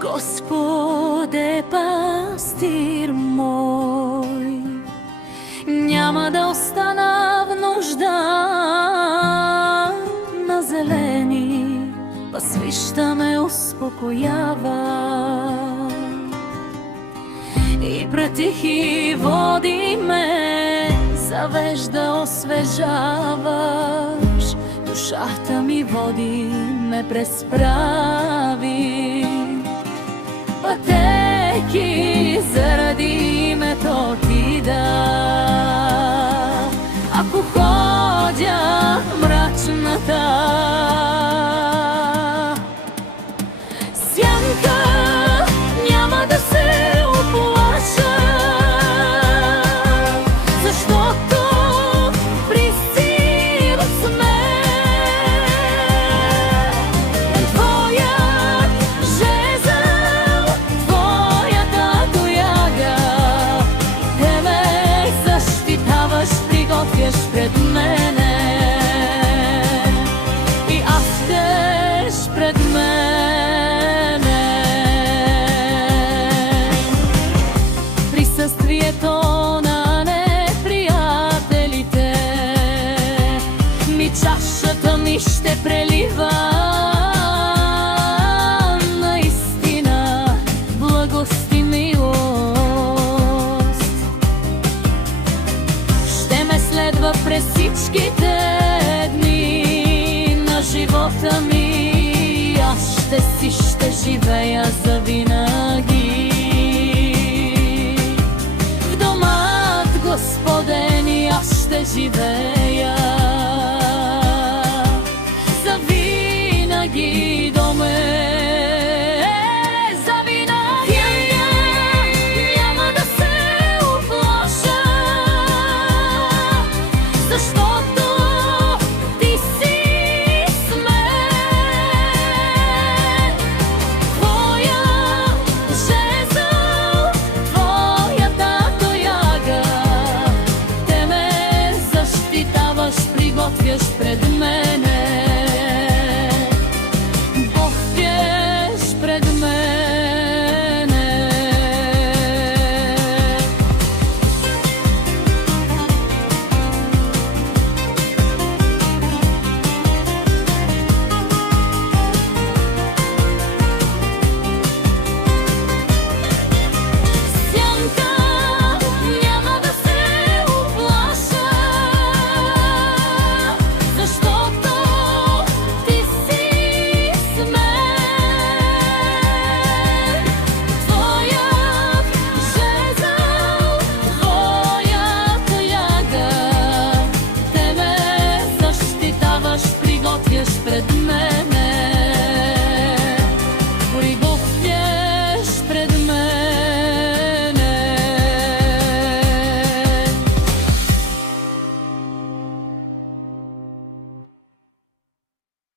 Господе, пастир мой, няма да остана в нужда на зелени пасвища, ме успокоява и пред тихи води ме завежда, освежаваш. Душата ми води, ме през прави пътеки, заради името ти, да. Ако ходя мрачната сянка, няма да се оплаша, защото при силът сме твоят жезъл, твоята тояга. Те ме защитаваш, приготвяш пред мене и аз щеш пред мене. Присъствието на неприятелите ми чашата ми ще прелива. Наистина благост и милост ще ме следва през всичките дни на живота ми. Аз ще живея завинаги в домът Господен, и аз ще живея